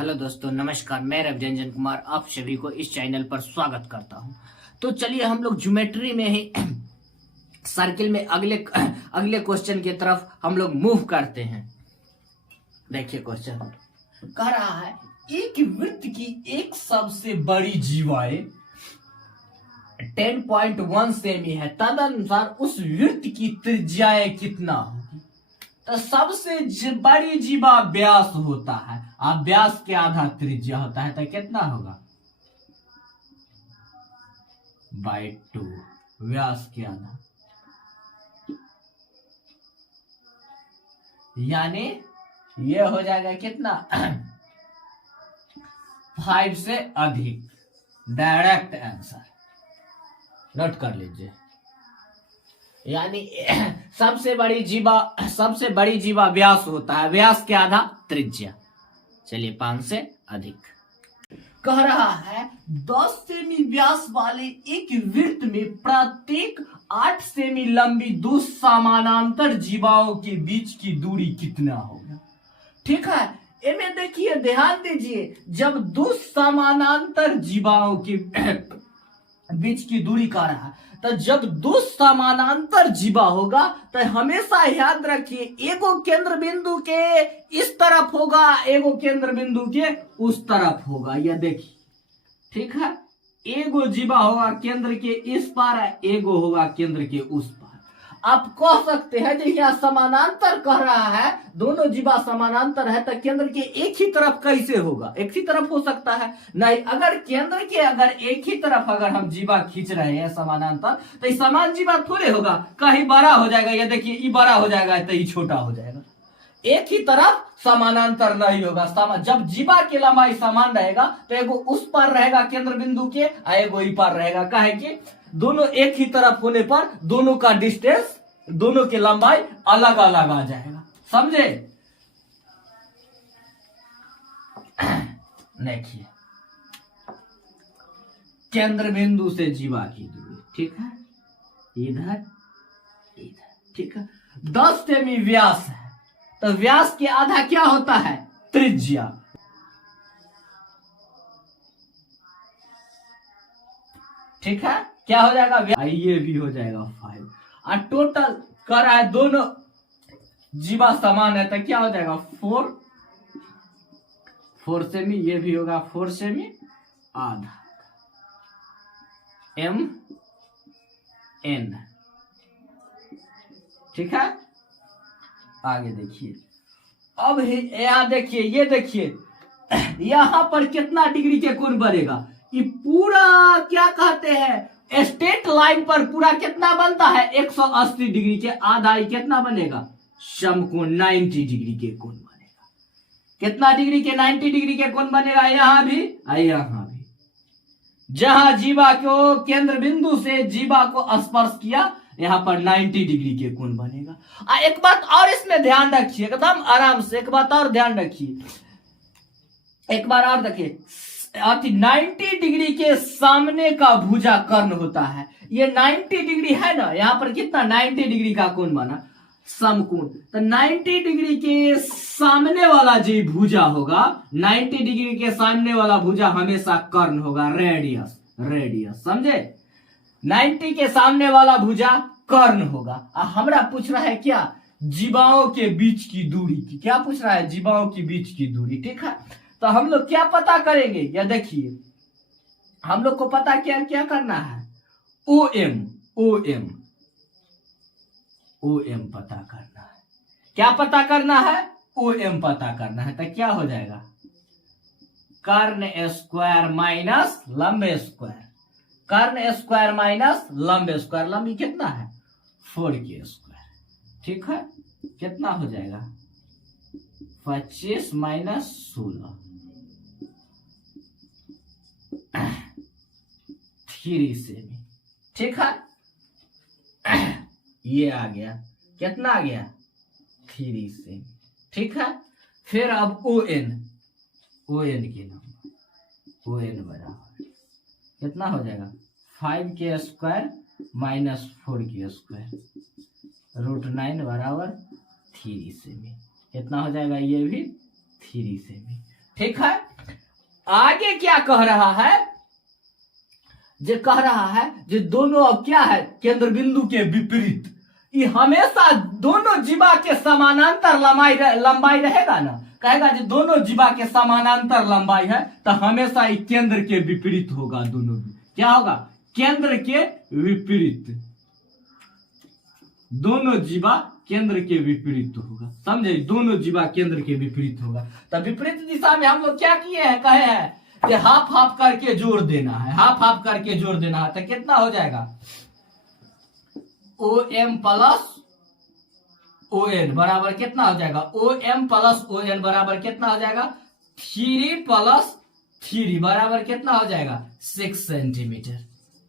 Hello दोस्तों, नमस्कार। मैं रविरंजन कुमार आप सभी को इस चैनल पर स्वागत करता हूं। तो चलिए हम लोग ज्योमेट्री में ही सर्किल में अगले क्वेश्चन की तरफ हम लोग मूव करते हैं। देखिए क्वेश्चन कह रहा है, एक वृत्त की एक सबसे बड़ी जीवाएं 10.1 सेमी है, तदनुसार उस वृत्त की त्रिज्याएं कितना होगी। तो सबसे बड़ी जीवा व्यास होता है, अब व्यास के आधा त्रिज्या होता है, तो कितना होगा बाय 2, व्यास के आधा, यानी ये हो जाएगा कितना 5 से अधिक। डायरेक्ट आंसर नोट कर लीजिए, यानी सबसे बड़ी जीवा व्यास होता है, व्यास के आधा त्रिज्या। चलिए 5 से अधिक। कह रहा है 10 सेमी व्यास वाले एक वृत्त में प्रत्येक 8 सेमी लंबी दो समानांतर जीवाओं के बीच की दूरी कितना होगा। ठीक है, इनमें देखिए ध्यान दीजिए, जब दो समानांतर जीवाओं के बीच की दूरी कह रहा है, तो जब दो समानांतर जीवा होगा तो हमेशा याद रखिए एगो केंद्र बिंदु के इस तरफ होगा, एगो केंद्र बिंदु के उस तरफ होगा। यह देखिए, ठीक है, एगो जीवा होगा केंद्र के इस पार, एगो होगा केंद्र के उस पार। आप कह सकते हैं जो यहाँ समानांतर कह रहा है, दोनों जीवा समानांतर है, तो केंद्र के एक ही तरफ कैसे होगा, एक ही तरफ हो सकता है नहीं। अगर केंद्र के एक ही तरफ अगर हम जीवा खींच रहे हैं समानांतर, तो ये समान जीवा थोड़े होगा, कहीं बड़ा हो जाएगा। ये देखिए, ये बड़ा हो जाएगा तो ये छोटा हो जाएगा। एक ही तरफ समानांतर नहीं होगा। जब जीवा की लंबाई समान रहेगा तो एगो उस पार रहेगा केंद्र बिंदु के, एगो ई पार रहेगा। काहे कि दोनों एक ही तरफ होने पर दोनों का डिस्टेंस, दोनों की लंबाई अलग अलग आ जाएगा। समझे? देखिए, केंद्र बिंदु से जीवा की दूरी, ठीक है, इधर इधर, ठीक है। 10 सेमी व्यास है, तो व्यास के आधा क्या होता है, त्रिज्या। ठीक है, क्या हो जाएगा, ये भी हो जाएगा 5। और टोटल कर रहा है दोनों जीवा समान है, तो क्या हो जाएगा 4 सेमी, ये भी होगा 4 सेमी आधा, MN। ठीक है, आगे देखिए। अब यहां देखिए, ये देखिए यहां पर कितना डिग्री के कोण बनेगा। ये पूरा क्या कहते हैं, स्ट्रेट लाइन पर पूरा कितना बनता है 180 डिग्री के, आधा ही कितना बनेगा समकोण 90 डिग्री के कोण बनेगा। कितना डिग्री के, 90 डिग्री के कोण बनेगा। यहां भी यहां भी, जहां जीवा को केंद्र बिंदु से जीवा को स्पर्श किया, यहां पर 90 डिग्री के कोण बनेगा। एक बात और इसमें ध्यान रखिए, एकदम आराम से एक बात और ध्यान रखिए, एक बार और देखिए, 90 डिग्री के सामने का भुजा कर्ण होता है। ये 90 डिग्री है ना, यहां पर कितना 90 डिग्री का कोण बना, समकोण। तो 90 डिग्री के सामने वाला जो भुजा होगा, 90 डिग्री के सामने वाला भुजा हमेशा कर्ण होगा, रेडियस। समझे? 90 के सामने वाला भुजा कर्ण होगा। हमरा पूछ रहा है क्या, जीवाओं के बीच की दूरी की, क्या पूछ रहा है, जीवाओं के बीच की दूरी। ठीक है, तो हम लोग क्या पता करेंगे, या देखिए हम लोग को पता क्या करना है, OM पता करना है। क्या पता करना है, OM पता करना है। तो क्या हो जाएगा, कर्ण स्क्वायर माइनस लंब स्क्वायर, कर्ण स्क्वायर माइनस लंब स्क्वायर, लंबी कितना है 4 स्क्वायर। ठीक है, कितना हो जाएगा 25 माइनस 16, 3 सेमी। ठीक है, ये आ गया, कितना आ गया 3 सेमी। ठीक है, फिर अब ON के नंबर, ON बराबर कितना हो जाएगा 5 स्क्वायर माइनस 4 स्क्वायर, √9 बराबर 3 सेमी। कितना हो जाएगा, ये भी 3 सेमी। ठीक है, आगे क्या कह रहा है, जो कह रहा है जो दोनों अब क्या है, केंद्र बिंदु के विपरीत, ये हमेशा दोनों जीवा के समानांतर लंबाई रहेगा ना, कहेगा जो दोनों जीवा के समानांतर लंबाई है तो हमेशा ये केंद्र के विपरीत होगा, दोनों भी क्या होगा, केंद्र के विपरीत, दोनों जीवा केंद्र के विपरीत होगा, समझे, दोनों जीवा केंद्र के विपरीत होगा। तो विपरीत दिशा में हम लोग क्या किए हैं, कहे हैं कि हाफ हाफ करके जोड़ देना है, हाफ हाफ करके जोड़ देना है, तो कितना हो जाएगा, O M plus O N बराबर कितना हो जाएगा, O M plus O N बराबर कितना हो जाएगा, 3 प्लस 3 बराबर कितना हो जाएगा, 6 सेंटीमीटर।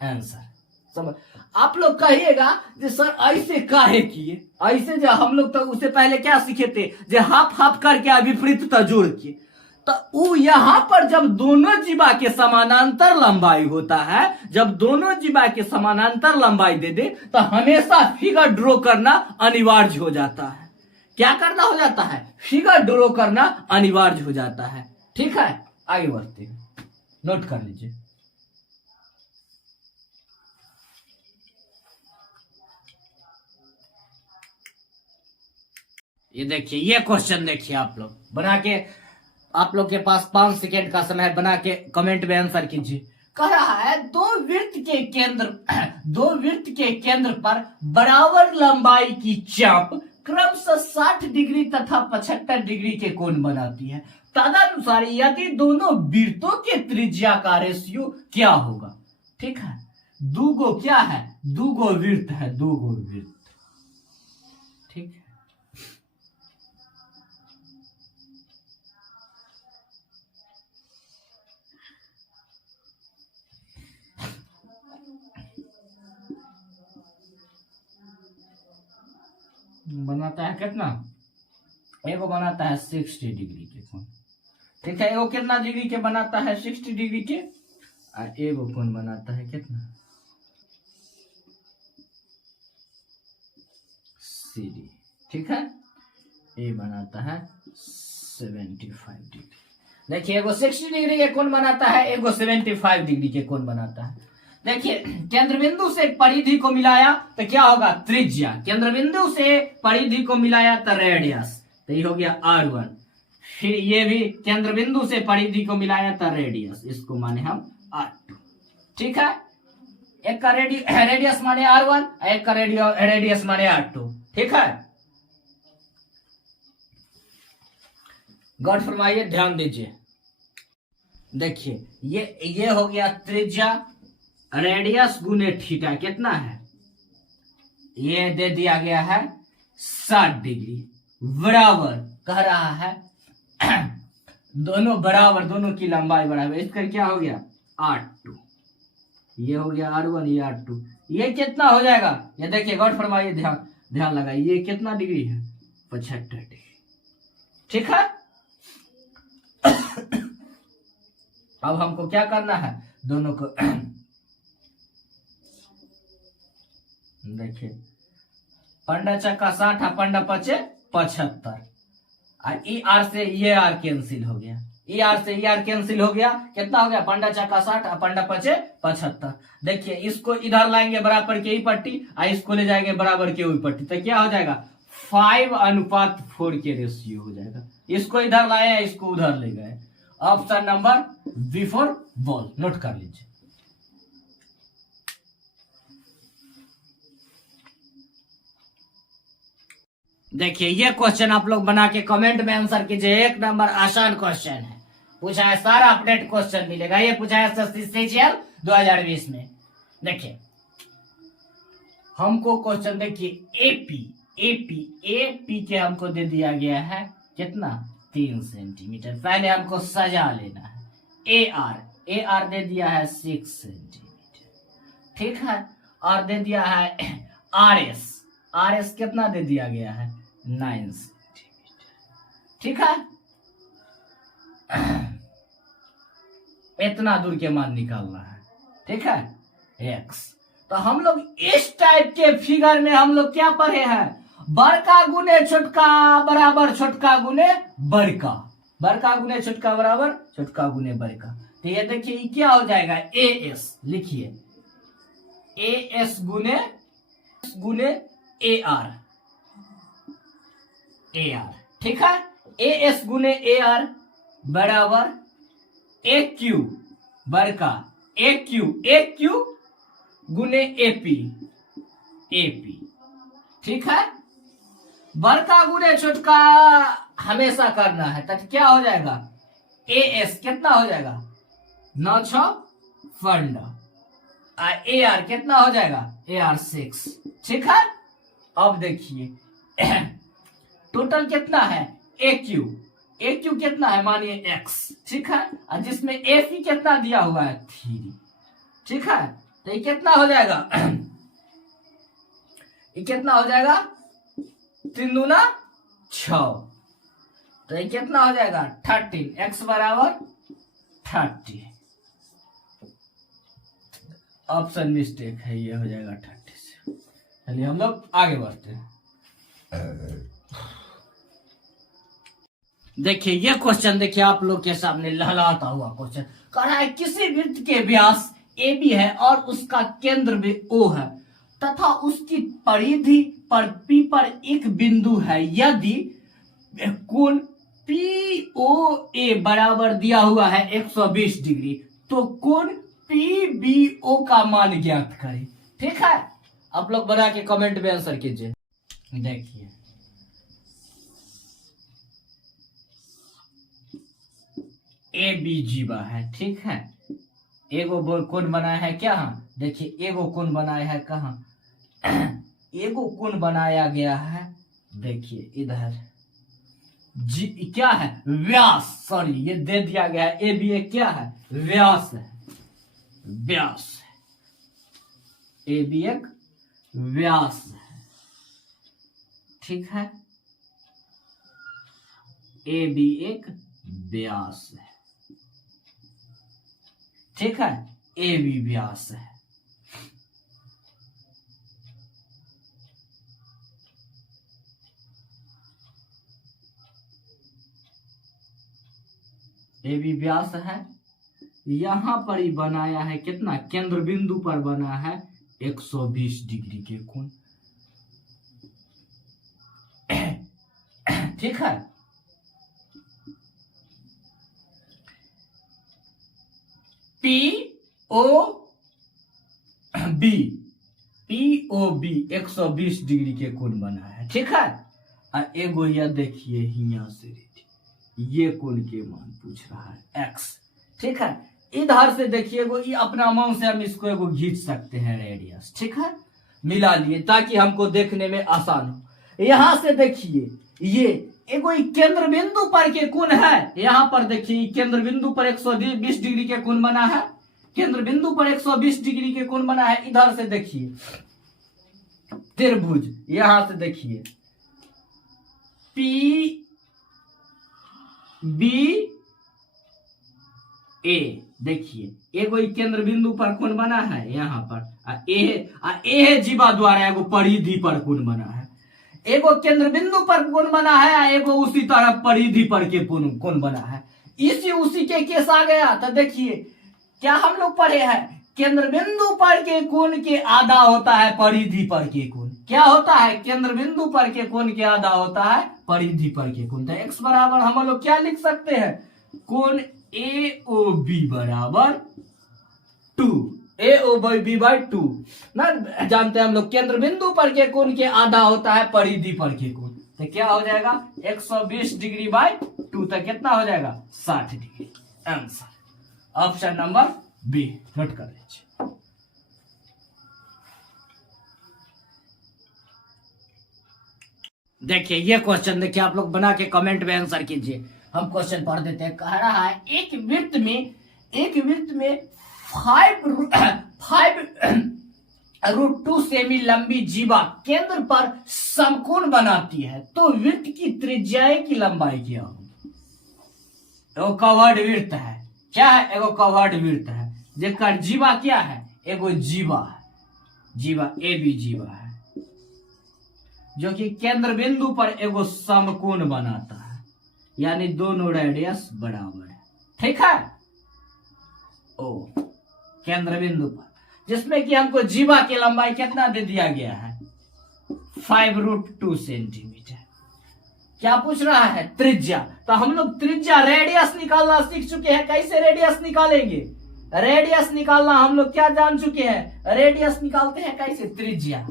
आंसर समझ। आप लोग कहिएगा कि सर ऐसे काहे किए, ऐसे जो हम लोग तो उससे पहले क्या सीखे थे, जो हाफ हाफ करके विपरीतता जोड़ के, तो वो यहां पर जब दोनों जीवा के समानांतर लंबाई होता है, जब दोनों जीवा के समानांतर लंबाई दे दे तो हमेशा फिगर ड्रॉ करना अनिवार्य हो जाता है। क्या करना हो जाता है, फिगर ड्रॉ करना अनिवार्य हो जाता है। ठीक है, आगे बढ़ते हैं, नोट कर लीजिए। ये देखिए, ये क्वेश्चन देखिए, आप लोग बना के, आप लोग के पास 5 सेकेंड का समय है, बना के कमेंट में आंसर कीजिए। कह रहा है दो वृत्त के केंद्र पर बराबर लंबाई की चाप क्रमशः 60 डिग्री तथा 75 डिग्री के कोण बनाती है, तदनुसार यदि दोनों वृत्तों के त्रिज्या का रेशियो क्या होगा। ठीक है, दूगो क्या है, दूगो वृत्त है, दूगो वृत्त। ठीक है, बनाता है कितना, एगो बनाता है 60 डिग्री के कोण। ठीक है, एगो कितना डिग्री के बनाता है, 60 डिग्री के, और एगो कोण बनाता है कितना, CD। ठीक है, ये बनाता है 75 डिग्री। देखिए, एगो 60 डिग्री के कोण बनाता है, एगो 75 डिग्री के कोण बनाता है। देखिए, केंद्र बिंदु से परिधि को मिलाया तो क्या होगा, त्रिज्या, केंद्र बिंदु से परिधि को मिलाया तो रेडियस, तो ये हो गया R1। फिर ये भी केंद्र बिंदु से परिधि को मिलाया तो रेडियस, इसको माने हम R2। ठीक है, एक का रेडियस माने R1, एक का रेडियस माने R2। ठीक है, गौर फरमाइए, ध्यान दीजिए। देखिए, ये हो गया त्रिज्या, रेडियस गुने थीटा कितना है, ये दे दिया गया है 60 डिग्री, बराबर कह रहा है दोनों बराबर, दोनों की लंबाई बराबर, इसका क्या हो गया, R2, ये हो गया R1, ये R2, ये कितना हो जाएगा, ये देखिए, गौर फरमाइए, ध्यान लगाइए, ये कितना डिग्री है, 75 डिग्री। ठीक है, अब हमको क्या करना है, दोनों को देखिए, पंडा चक्का 60, पंडा पचे 75, और ई आर से ये आर कैंसिल हो गया, ई आर से ई आर कैंसिल हो गया, कितना हो गया, पंडा चक्का 60 और पंडा पचे 75। देखिए, इसको इधर लाएंगे बराबर के ही पट्टी, और इसको ले जाएंगे बराबर के वही पट्टी, तो क्या हो जाएगा, 5:4 के रेशियो हो जाएगा। इसको इधर लाए, इसको उधर ले गए। Option number B4 ball, note कर लीजिए। देखिए, ये क्वेश्चन आप लोग बना के कमेंट में आंसर कीजिए, 1 नंबर आसान क्वेश्चन है, पूछा है, सारा अपडेट क्वेश्चन मिलेगा, ये पूछा है CGL 2020 में। देखिए, हमको क्वेश्चन देखिए, एपी के हमको दे दिया गया है कितना, 3 सेंटीमीटर। पहले हमको सजा लेना है। AR दे दिया है 6 सेंटीमीटर। ठीक है, और दे दिया है RS कितना दे दिया गया है, 9 सेंटीमीटर। ठीक है, इतना दूर के मान निकालना है। ठीक है, X। तो हम लोग इस टाइप के फिगर में हम लोग क्या पढ़े हैं, बड़का गुने छोटका बराबर छोटका गुने बड़का, बड़का गुने छोटका बराबर छोटका गुने बड़का। तो ये देखिए ये क्या हो जाएगा, ए एस, लिखिए ए एस गुने ए आर, ठीक है। ए एस गुने ए आर बराबर ए क्यू बड़का, ए क्यू गुने एपी, ठीक है। बड़का गुने छोटका हमेशा करना है, तो क्या हो जाएगा, ए एस कितना हो जाएगा 9 6 फंड, ए आर कितना हो जाएगा ए आर 6, ठीक है। अब देखिए टोटल कितना है, ए क्यू कितना है मानिए एक्स, ठीक है, और जिसमें ए पी कितना दिया हुआ है 3, ठीक है। तो ये कितना हो जाएगा ये कितना हो जाएगा 3 दूना 6, तो ये कितना हो जाएगा 13, एक्स बराबर 30, ऑप्शन मिस्टेक है, ये हो जाएगा 30। चलिए हम लोग आगे बढ़ते हैं। देखिए ये क्वेश्चन देखिए आप लोग के सामने लहलाता हुआ क्वेश्चन कह रहा है, किसी वृत्त के व्यास ए बी है और उसका केंद्र भी ओ है तथा उसकी परिधि पर पी पर एक बिंदु है, यदि कोण पी ओ ए बराबर दिया हुआ है 120 डिग्री, तो कोण पी बी ओ का मान ज्ञात करें, ठीक है। आप लोग बना के कमेंट में आंसर कीजिए। देखिए ए बी जीवा है, ठीक है, एगो कोण बनाया है क्या, देखिए एगो कोण बनाया है कहाँ, एगो कोण बनाया गया है, देखिए इधर जी क्या है व्यास, सॉरी ये दे दिया गया है, ए बी ए क्या है व्यास है, व्यास ए बी एक व्यास है, ठीक है, ए बी एक व्यास है, ठीक है, ए बी व्यास है। ए बी व्यास है, यहां पर ही बनाया है कितना, केंद्र बिंदु पर बना है 120 डिग्री के कोण, ठीक है। पी ओ बी 120 डिग्री के कोण बना है, ठीक है। और एगो यह देखिए हिया से ये कोण के मान पूछ रहा है एक्स, ठीक है। इधर से देखिए ये अपना मन से हम इसको एगो खींच सकते हैं रेडियस, ठीक है, मिला लिए ताकि हमको देखने में आसान हो। यहां से देखिए ये एगो केंद्र बिंदु पर के कोण है, यहां पर देखिए केंद्र बिंदु पर 120 डिग्री के कोण बना है, केंद्र बिंदु पर 120 डिग्री के कोण बना है। इधर से देखिए त्रिभुज, यहां से देखिए पी बी ए, देखिए एगो केंद्र बिंदु पर कोण बना है यहाँ पर, ए जीवा द्वारा एगो परिधि पर कोण बना है, एगो केंद्र बिंदु पर कोण बना है, एगो उसी तरह परिधि पर के कोण बना है, इसी उसी के केस आ गया। तो देखिए क्या हम लोग पढ़े हैं, केंद्र बिंदु पर के कोण के आधा होता है परिधि पर के कोण, क्या होता है केंद्र बिंदु पर के कोण के आधा होता है परिधि पर के कोण। तो x बराबर हम लोग क्या लिख सकते हैं, कोण ए ओ बी बराबर 2, ए ओ बी बाई 2 ना जानते हैं हम लोग, केंद्र बिंदु पर के कोण के आधा होता है परिधि पर के कोण, तो क्या हो जाएगा 120 डिग्री बाई 2, तो कितना हो जाएगा 60 degree. Answer option number B, note कर लीजिए। देखिए ये क्वेश्चन देखिए आप लोग बना के कमेंट में आंसर कीजिए। हम क्वेश्चन पढ़ देते हैं। कह रहा है एक वृत्त में 5√2 सेमी लंबी जीवा केंद्र पर समकोण बनाती है, तो वृत्त की त्रिज्या की लंबाई क्या होगी। एगो कवर्ड वृत्त है, क्या है एगो कवर्ड वृत्त है, जेकर जीवा क्या है, एगो जीवा है, जीवा ए बी जीवा है, जो कि केंद्र बिंदु पर एगो समकोण बनाता है, यानी दोनों रेडियस बराबर है। ठीक है। ओ केंद्र बिंदु पर, जिसमें कि हमको जीवा की लंबाई कितना दे दिया गया है, 5√2 सेंटीमीटर। क्या पूछ रहा है, त्रिज्या। तो हम लोग त्रिज्या रेडियस निकालना सीख चुके हैं। कैसे रेडियस निकालेंगे, रेडियस निकालना हम लोग क्या जान चुके हैं, रेडियस निकालते हैं कैसे, त्रिज्या।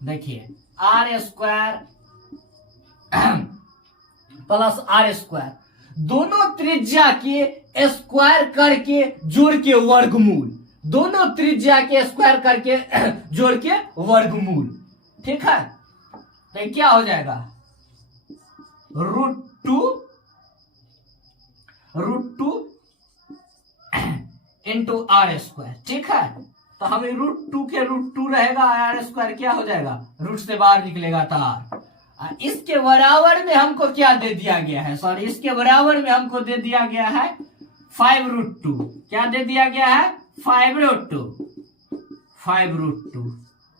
देखिए r² प्लस r², दोनों त्रिज्या के स्क्वायर करके जोड़ के वर्गमूल, दोनों त्रिज्या के स्क्वायर करके जोड़ के वर्गमूल। ठीक है। तो क्या हो जाएगा, √2 इंटू r²। ठीक है। तो हमें √2 के √2 रहेगा, r² क्या हो जाएगा, रूट से बाहर निकलेगा तार। इसके बराबर में हमको क्या दे दिया गया है, सॉरी इसके बराबर में हमको दे दिया गया है 5√2। क्या दे दिया गया है, 5√2।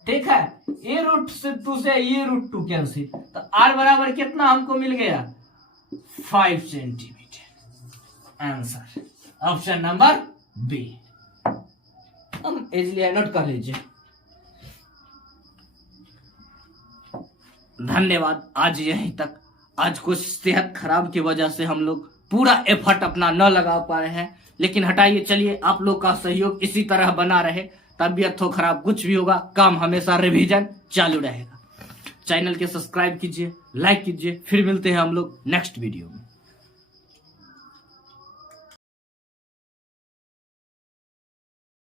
ठीक है। ये रूट से 2 से ये √2 कैंसिल, तो r बराबर कितना हमको मिल गया, 5 centimetre. Answer option number B. हम इजीली नोट कर लीजिए। धन्यवाद। आज यहीं तक। आज कुछ सेहत खराब की वजह से हम लोग पूरा एफर्ट अपना न लगा पा रहे हैं, लेकिन हटाइए, चलिए आप लोग का सहयोग इसी तरह बना रहे। तबीयत हो खराब, कुछ भी होगा, काम हमेशा रिवीजन चालू रहेगा। चैनल के सब्सक्राइब कीजिए, लाइक कीजिए। फिर मिलते हैं हम लोग नेक्स्ट वीडियो में।